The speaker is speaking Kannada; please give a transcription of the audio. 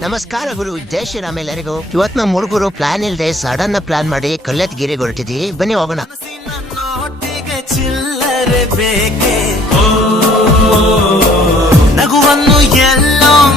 ನಮಸ್ಕಾರ ಗುರು, ಜೈ ಶ್ರೀರಾಮ್ ಎಲ್ಲರಿಗೂ. ಇವತ್ ನಾವು ಹುಡುಗರು ಪ್ಲಾನ್ ಇಲ್ದೆ ಸಡನ್ ಪ್ಲಾನ್ ಮಾಡಿ ಕಲ್ಲತ್ಗಿರಿಗೆ ಹೊರಟಿದ್ವಿ. ಬನ್ನಿ ಹೋಗೋಣ. ನಗುವನ್ನು ಎಲ್ಲೋ